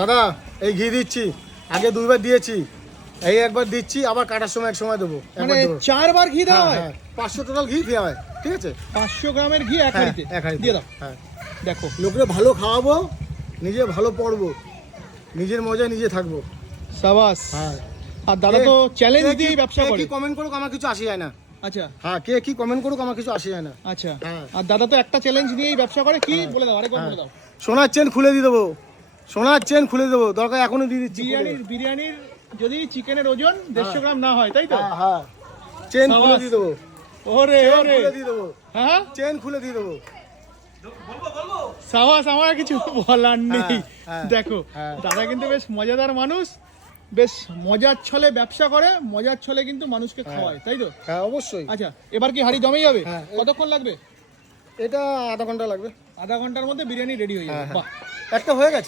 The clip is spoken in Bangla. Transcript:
দাদা এই ঘি দিচ্ছি, আগে 2 বার দিয়েছি, এই একবার দিচ্ছি, আবার কাটার সময় এক সময় দেবো। মানে 4 বার ঘি দেওয়া হয়? 500 টোটাল ঘি দেওয়া হয়, ঠিক আছে? 500 গ্রামের ঘি এক হাঁড়িতে দিয়ে দাও। হ্যাঁ, দেখো লোকরে ভালো খাওয়াবো, নিজে ভালো পড়বো, নিজের মজায় নিজে থাকবো। সাবাস। হ্যাঁ, আর দাদা তো চ্যালেঞ্জ দিয়েই ব্যবসা করে। কি কমেন্ট করুক আমার কিছু আসে যায় না। আচ্ছা হ্যাঁ, কে কি কমেন্ট করুক আমার কিছু আসে যায় না। আচ্ছা। হ্যাঁ। আর দাদা তো একটা চ্যালেঞ্জ নিয়েই ব্যবসা করে, কি বলে দাও, আরেকবার বলে দাও। সোনার চেন খুলে দিয়ে দেবো, সোনার চেন খুলে দেবো, দরকার এখনই দিয়ে দিচ্ছি। বিরিয়ানির যদি চিকেনের ওজন 150 গ্রাম না হয়, তাই তো? হ্যাঁ, চেন খুলে দিয়ে দেবো, ওরে চেন ওরে, খুলে দিয়ে দেবো, হ্যাঁ চেন খুলে দিয়ে দেবো। সাবাস, আমার আর কিছু বলার নেই। হ্যাঁ, দেখো হ্যাঁ। দাদা কিন্তু বেশ মজাদার মানুষ, বেশ মজার ছলে ব্যবসা করে, মজার ছলে কিন্তু মানুষকে খাওয়ায়, তাই তো? হ্যাঁ, অবশ্যই। আচ্ছা, এবার কি হাঁড়ি জমে যাবে? হ্যাঁ। কতক্ষণ লাগবে? এটা আধা ঘন্টা লাগবে। আধা ঘন্টার মধ্যে বিরিয়ানি রেডি হয়ে যাবে। হ্যাঁ, বাহ, একটা হয়ে গেছে।